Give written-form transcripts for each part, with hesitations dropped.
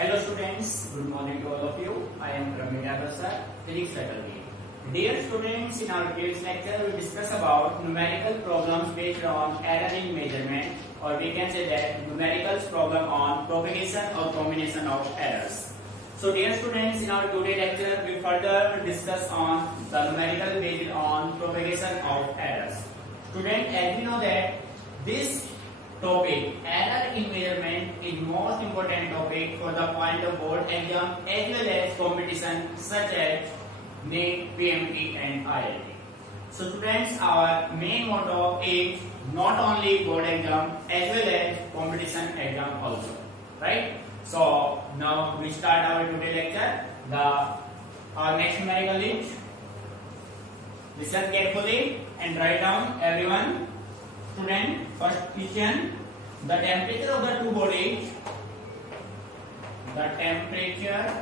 Hello students, good morning to all of you. I am Ramit Yadav sir, physics faculty. Dear students, in our previous lecture we discussed about numerical problems based on error in measurement, or we can say that numerical problem on propagation or combination of errors. So dear students, in our today lecture we further discuss on the numerical based on propagation of errors. Student, as we know that this topic, error in measurement, is most important topic for the point of board exam as well as competition such as NEET, PMT and IIT. So students, our main motto is not only board exam as well as competition exam also, right? So now we start our today lecture. Our next numerical is, listen carefully and write down everyone. Student, first question: the temperature of the two bodies, the temperature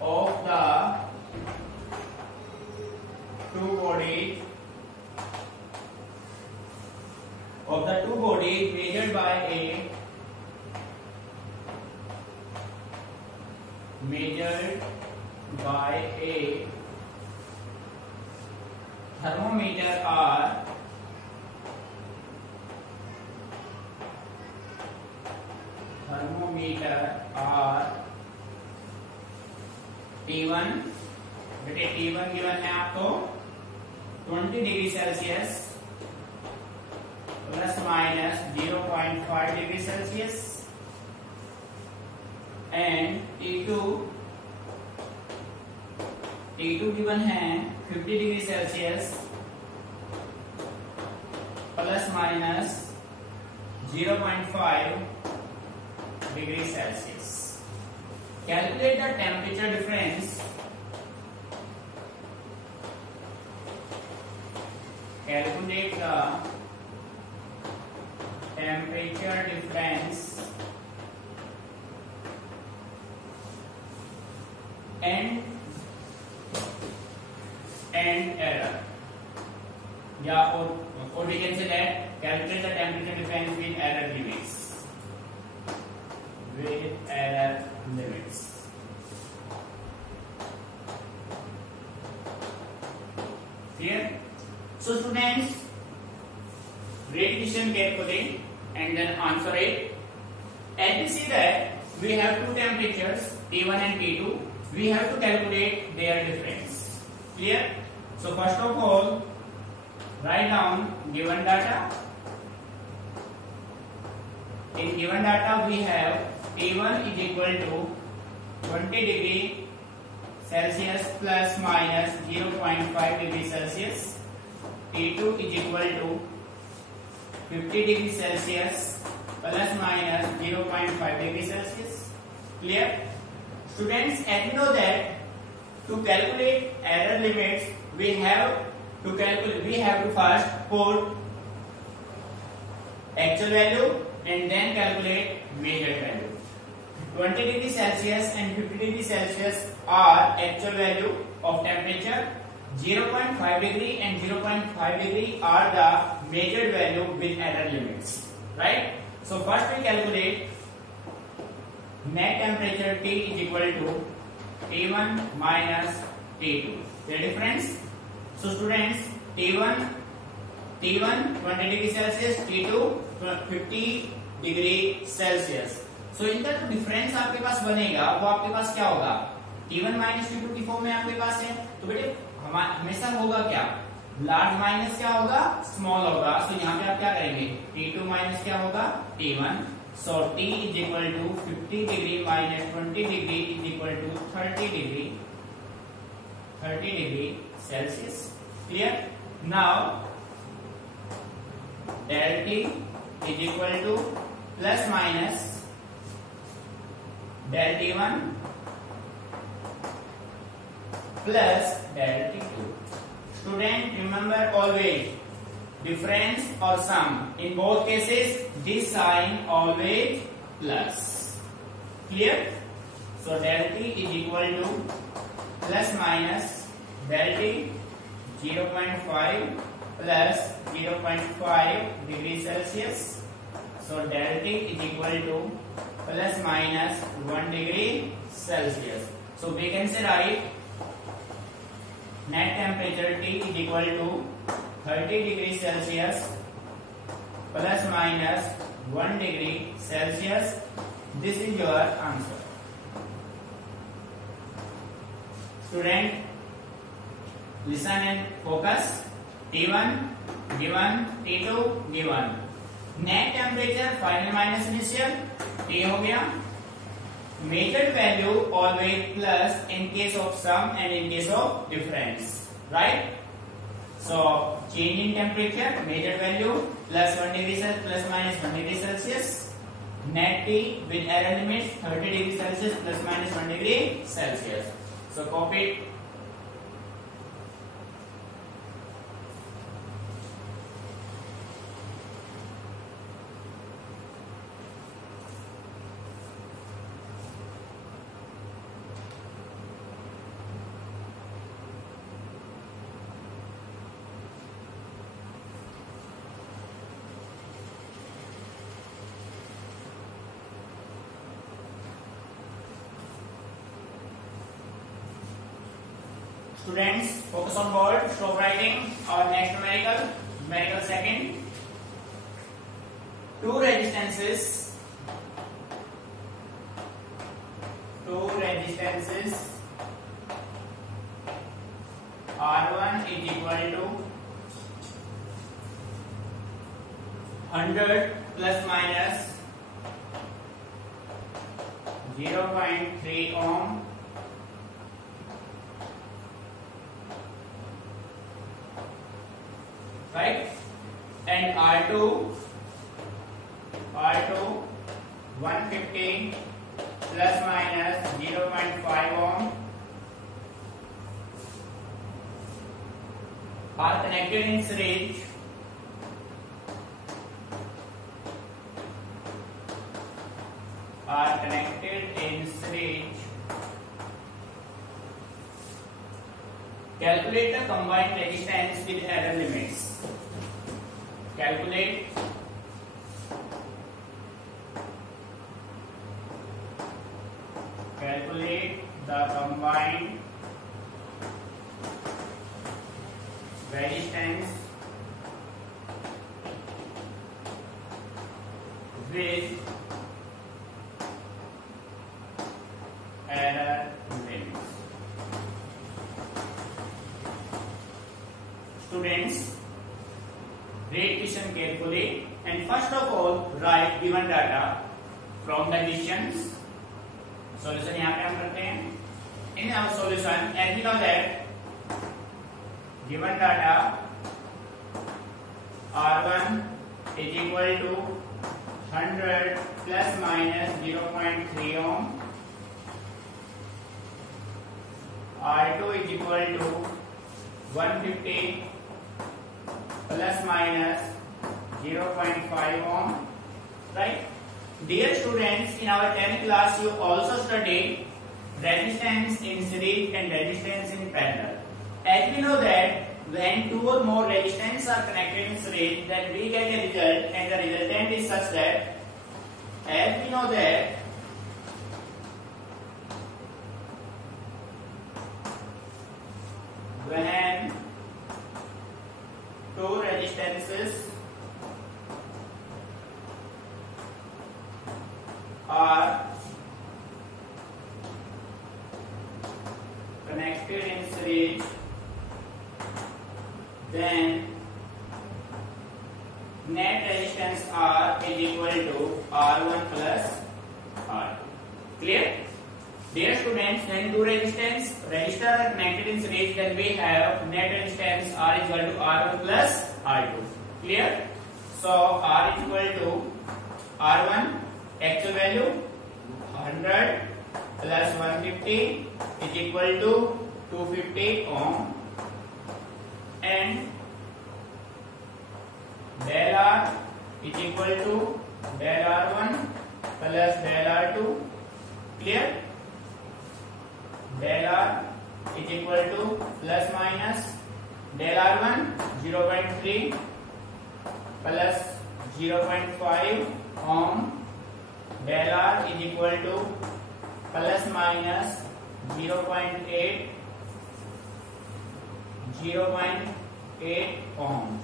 of the two bodies measured by a thermometer are T1, बेटे T1 given है आपको 20 degree Celsius plus minus 0.5 degree Celsius and T2 given है 50 degree Celsius plus minus 0.5 degree Celsius. Calculate the temperature difference. Calculate the temperature difference and error. Yeah, or we can say that calculate the temperature difference with error limits. With error limits. Clear? So students, read question carefully and then answer it. As we see that we have two temperatures T1 and T2, we have to calculate their difference. Clear? So first of all, write down given data. In given data we have T1 is equal to 20 degree Celsius plus minus 0.5 degree Celsius. T2 is equal to 50 degree Celsius plus minus 0.5 degree Celsius. Clear? Students, as you know that to calculate error limits, we have to first put actual value and then calculate measured value. 20 degree Celsius and 50 degree Celsius are actual value of temperature. 0.5 degree and 0.5 degree are the measured value with error limits. Right? So first we calculate net temperature T is equal to T1 minus T2. The difference? So students, T1 20 degree Celsius, T2 50 degree Celsius. So इनका जो difference आपके पास बनेगा वो आपके पास क्या होगा? T1 minus T2 की form में आपके पास है. तो बेटे हमेशा होगा क्या? लार्ज माइनस क्या होगा? स्मॉल होगा. सो यहाँ पे आप क्या करेंगे? T2 माइनस क्या होगा? T1. So T is equal to 50 degree minus 20 degree is equal to 30 degree Celsius. Clear? Now del T is equal to plus minus del T1 plus del T2. Student, remember always difference or sum. In both cases, this sign always plus. Clear? So del T is equal to plus minus del T 0.5 plus 0.5 degree Celsius. So del T is equal to plus minus 1 degree Celsius. So we can say right net temperature T is equal to 30 degrees Celsius plus minus 1 degree Celsius. This is your answer. Student, listen and focus. T1 given, T2 given. Net temperature final minus initial T हो गया. Measured value always plus in case of sum and in case of difference, right? So change in temperature, measured value plus 1 degree Celsius plus minus 1 degree Celsius. Net T with error limits 30 degree Celsius plus minus 1 degree Celsius. So copy it. Students, focus on board. Stop writing. Our next numerical second. Two resistances R1 is equal to 100 plus minus 0.3 ohm. Right? And R2 150 plus minus 0.5 ohm are connected in series. Calculate the combined resistance with error limits. Calculate the combined resistance with error limits. Students, read question carefully and first of all write given data from the questions. Solution यहाँ पे हम करते हैं. In our solution, as we know that given data R1 is equal to 100 plus minus 0.3 ohm. R2 is equal to 150 plus minus 0.5 ohm, right? Dear students, in our 10th class you also studied resistance in series and resistance in parallel. As we know that when two or more resistance are connected in series, then we get a result, and the resultant is such that, as we know that when two resistances are connected in series, then net resistance R is equal to R1 plus R2. Clear? Dear students, when two resistors are connected in series, then we have net resistance R is equal to R1 plus R2. Clear? So R is equal to R1, actual value 100 plus 150 is equal to 250 ohm, and del R is equal to del R1 plus del R2. Clear? Del R is equal to plus minus del R1 0.3 plus 0.5 ohm, del R is equal to plus minus 0.8 ohm.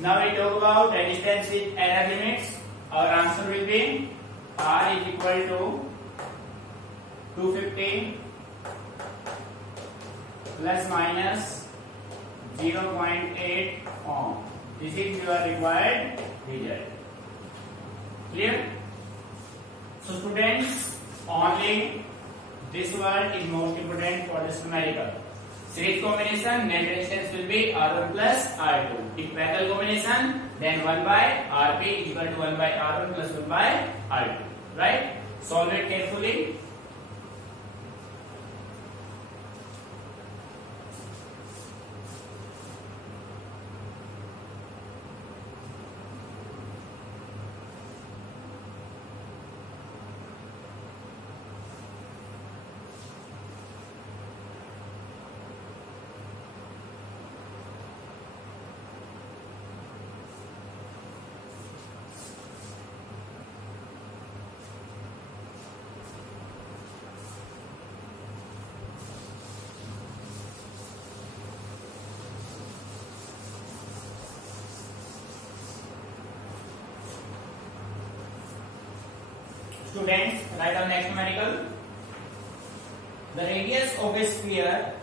Now we talk about resistance with error limits. Our answer will be R is equal to 250 plus minus 0.8 ohm. This is your required result. Clear? So students, only this word is most important for this numerical. Series combination, net resistance will be R1 plus R2. If parallel combination, then 1 by Rp is equal to 1 by R1 plus 1 by R2. Right? Solve it carefully. Students, write down next numerical. The radius of a sphere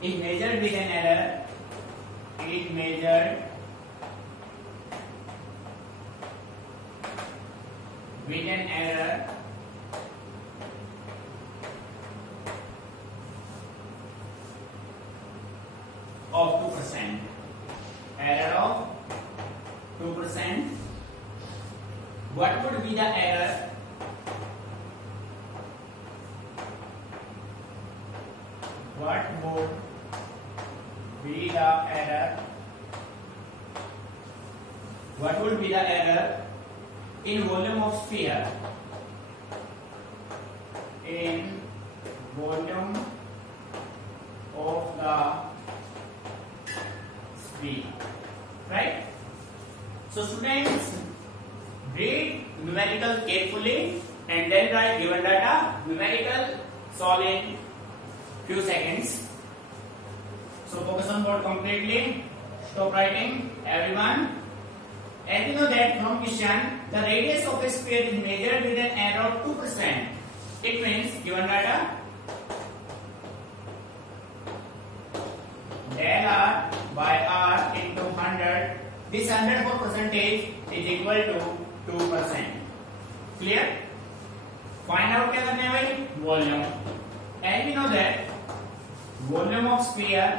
is measured with an error. Is measured with an error of 2%. Error of 2%. What would be the error? What would be the error? What would be the error in volume of sphere? In volume of the sphere, right? So students, read numerical carefully and then write given data. Numerical solve in few seconds. So focus on board completely. Stop writing, everyone. As you know that from question, the radius of a sphere is measured with an error of 2%. It means given data del R by R into 100. This 100 for percentage is equal to 2%. Clear? Find out क्या करना है भाई? Volume. And we know that volume of sphere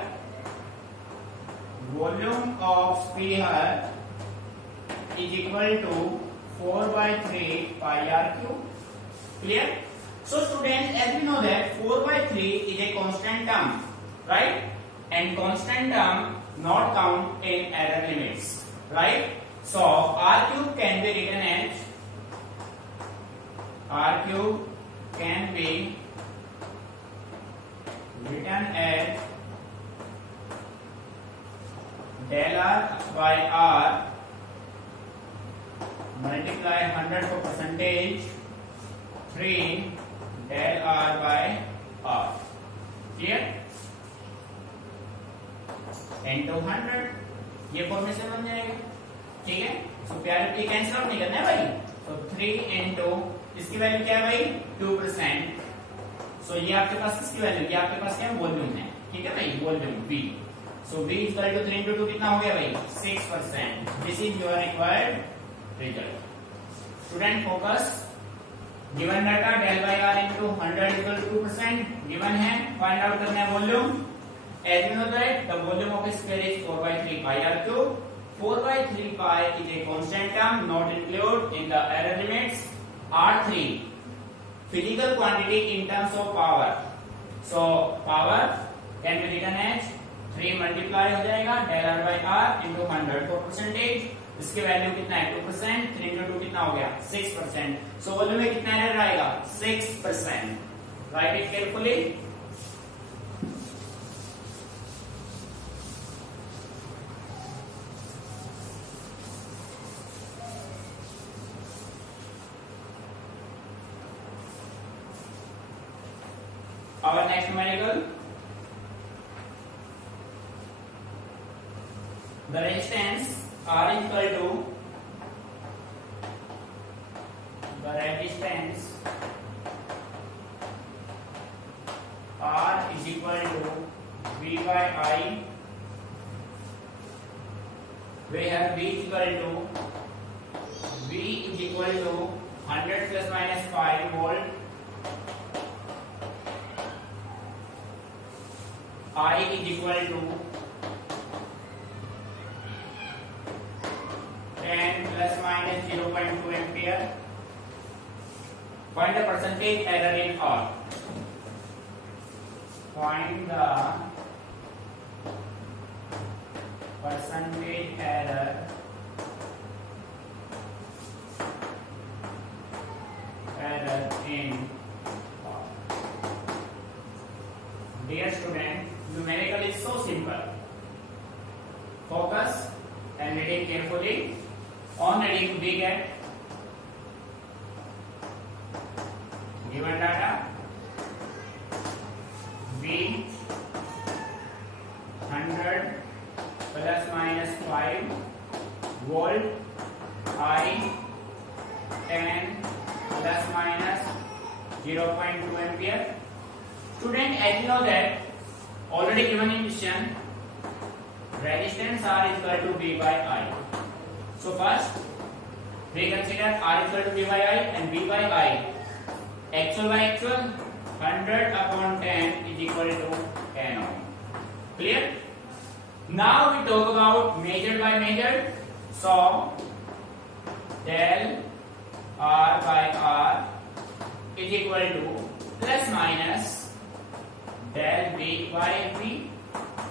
is equal to 4 by 3 pi r cube. Clear? So students, as we know that 4 by 3 is a constant term, right? And constant term not count in error limits, right? So r cube can be written as del r by r multiply 100 for percentage 3 del r by r. Clear? into 100 ये formation बन जाएगा. ठीक है? सो प्यारे plea cancel out नहीं करना है भाई. तो 3 into इसकी वैल्यू क्या है भाई? 2%. सो ये आपके पास किसकी वैल्यू? ये आपके पास क्या है? वॉल्यूम है. ठीक है भाई? Volume V. So V is equal to 3 into 2 कितना हो गया भाई? 6%. This is your required result. Student focus. Given data del by r into 100 equal to 2% given है. फाइंड आउट करना है volume. As you know that the volume of a sphere is 4 by 3 pi r cube. 4 by 3 pi is a constant term not included in the error limits. R3 physical quantity in terms of power. So power can be written as 3 multiply हो जाएगा del r by r into 100 for percentage. इसके value कितना है 2%, 3 into 2 कितना हो गया 6%. So volume में कितना एरर आएगा 6%. Right it carefully. Our next numerical, the resistance R is equal to V by I, where V is equal to 100 plus minus 5 volt. I is equal to 10 plus minus 0.2 ampere. Find the percentage error in R. Find the percentage error in R. Dear student, numerical is so simple. Focus and read it carefully. On reading, we get given data V 100 plus minus 5 volt, I 10 plus minus 0.2 ampere. Student, as you know that already given in question, resistance R is equal to V by I. So first we consider R is equal to V by I and V by I. Actual by actual, 100 upon 10 is equal to 10 ohm. Clear? Now we talk about measured by measured. So del R by R is equal to plus minus del V by V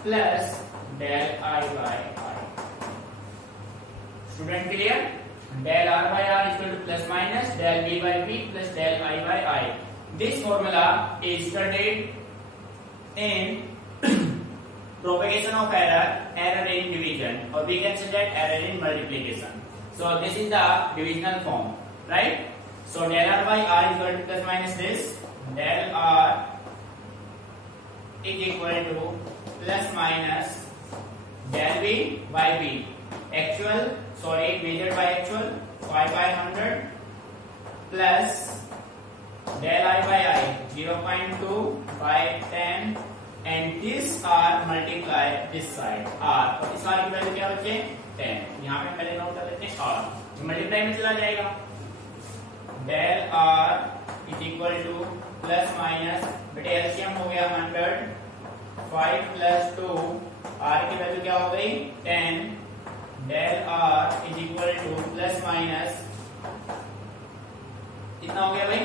plus del I by I. Student, clear? Del R by R is equal to plus minus del V by V plus del I by I. This formula is studied in propagation of error in division, or we can say that error in multiplication. So this is the divisional form, right? So del R by R is equal to plus minus this. Del R is equal to plus minus del V by V. Measured by actual 5 by 100 plus del I by I 0.2 by 10 and this R multiply this side R. और इस R की value क्या बचे 10. यहाँ पे पहले note कर लेते हैं R मल्टीप्लाई में चला जाएगा. del R is equal to plus minus बेटे एलसीएम हो गया 100 5 plus 2 R की वैल्यू क्या हो गई 10. del R is equal to plus minus कितना हो गया भाई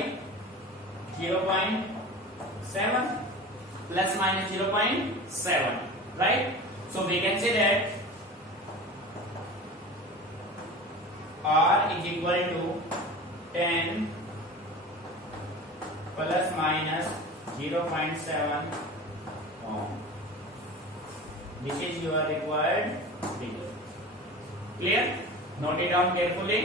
0.7 plus minus 0.7, right? So we can say that R is equal to 10 plus minus 0.7 ohm. This is your required figure. Clear? Note it down carefully.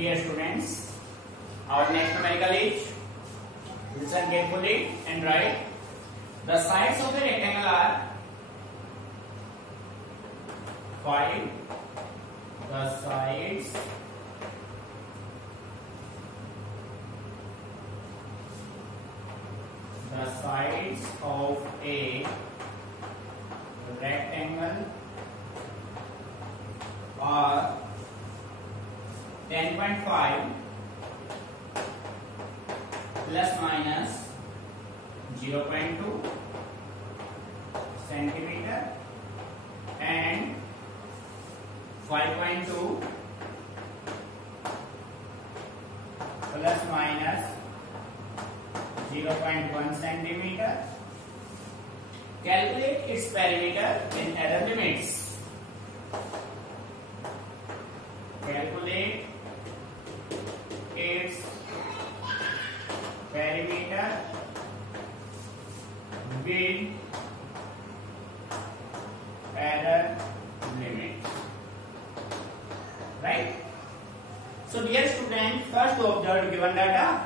Dear students, our next numerical is, listen carefully and write. The sides of the rectangle are 5. The sides of a rectangle are 10.5 plus minus 0.2 centimeter and 5.2 plus minus 0.1 centimeter. Calculate its perimeter in error limits. Calculate its perimeter with error limits. Right? So dear student, first to observe given data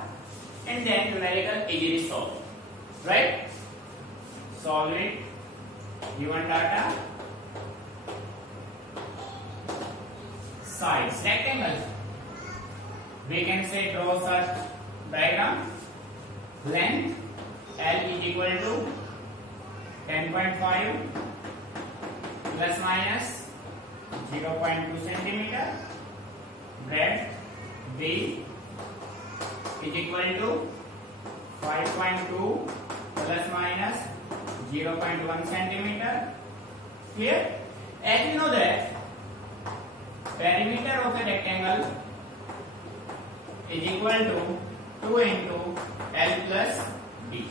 and then numerical easily solve. Right? Solve it. Given data. Sides rectangle. We can say draw such diagram. Length L is equal to 10.5 plus minus 0.2 centimeter. Breadth B is equal to 5.2 plus minus 0.1 centimeter. Clear? As you know that perimeter of a rectangle is equal to 2 into L plus B.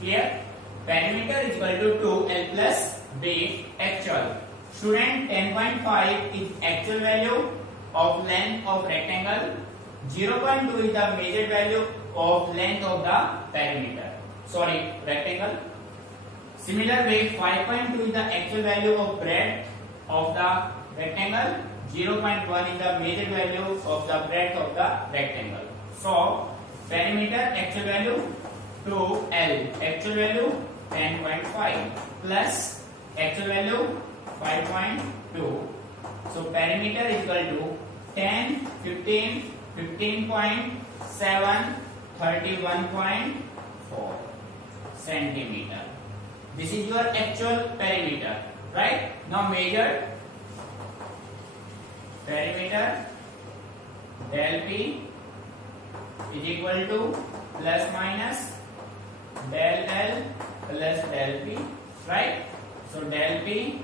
Clear? Perimeter is equal to 2 L plus B actual. Student, 10.5 is actual value of length of rectangle. 0.2 is the measured value of length of the perimeter. Sorry, rectangle. Similar way, 5.2 is the actual value of breadth of the rectangle. 0.1 is the measured value of the breadth of the rectangle. So, perimeter actual value 2L, actual value 10.5 plus actual value 5.2. So, perimeter is equal to 10, 15, 15.7, 31.4 centimeter. This is your actual perimeter, right? Now measure perimeter del P is equal to plus minus del L plus del P, right? So del P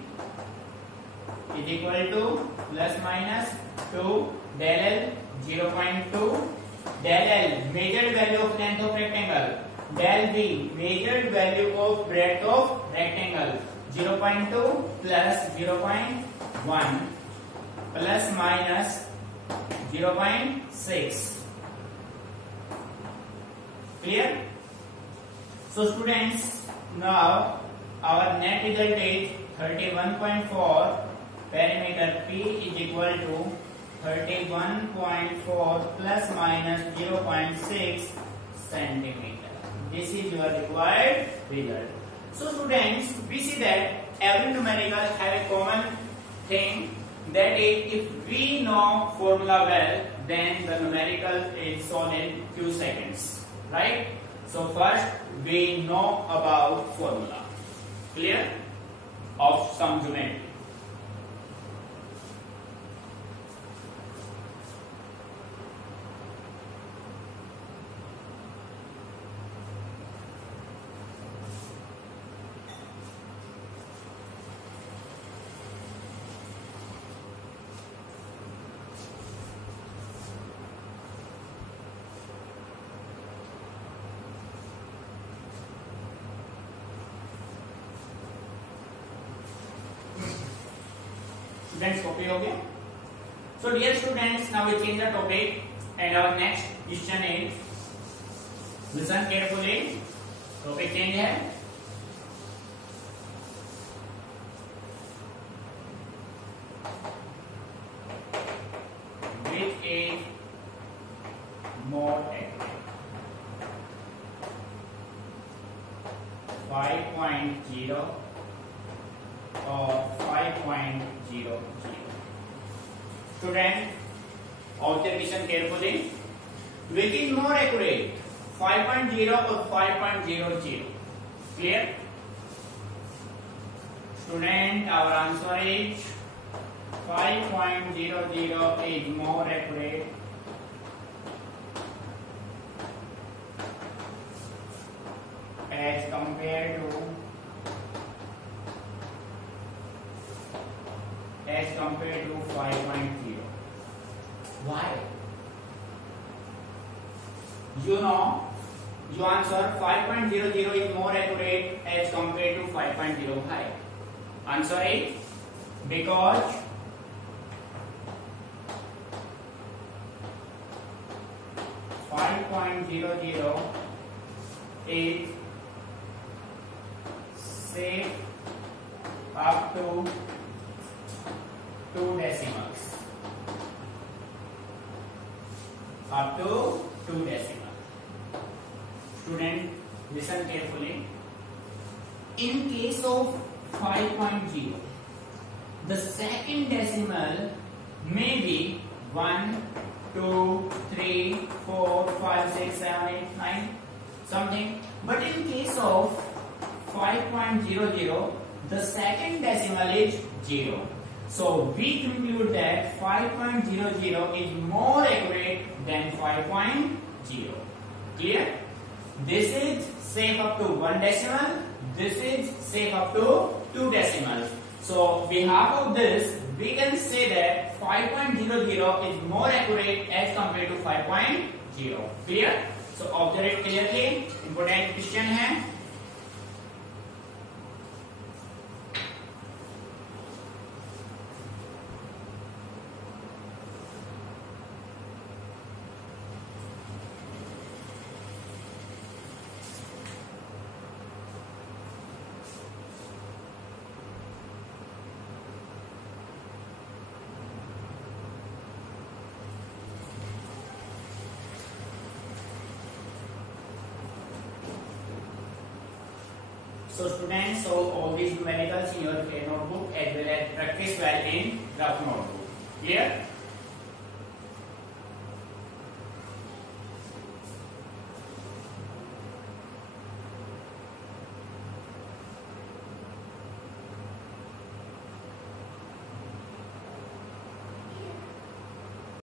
is equal to plus minus 2 del L 0.2 del L measured value of length of rectangle, del B measured value of breadth of rectangle 0.2 plus 0.1 plus minus 0.6. Clear? So students, now our net result is 31.4. Perimeter P is equal to 31.4 plus minus 0.6 centimeter. This is your required result. So students, we see that every numerical have a common thing, that is, if we know formula well, then the numerical is solved in few seconds, right? So first we know about formula, clear, of some geometry. Students, copy हो गया? So dear students, now we change the topic and our next question is, listen carefully. Topic change है. Which is 5.0 or 5.00. Student, observation carefully. Which is more accurate, 5.0 or 5.00? Clear? Student, our answer is 5.00 is more accurate. As compared to 5.0. Why? You know, you answer 5.00 is more accurate as compared to 5.05. Answer is because .00 is safe up to 2 decimals. Up to 2 decimals. Student, listen carefully. In case of 5.0, the second decimal may be 1, 2, 3, 4, 5, 6, 7, 8, 9, something. But in case of 5.00, the second decimal is 0. So we conclude that 5.00 is more accurate than 5.0. Clear? This is safe up to 1 decimal. This is safe up to 2 decimals. So behalf of this, we can say that 5.00 is more accurate as compared to 5.0. Clear? So observe it clearly. Important question है. So students, solve all these numericals in your notebook as well as practice well in rough notebook. Clear?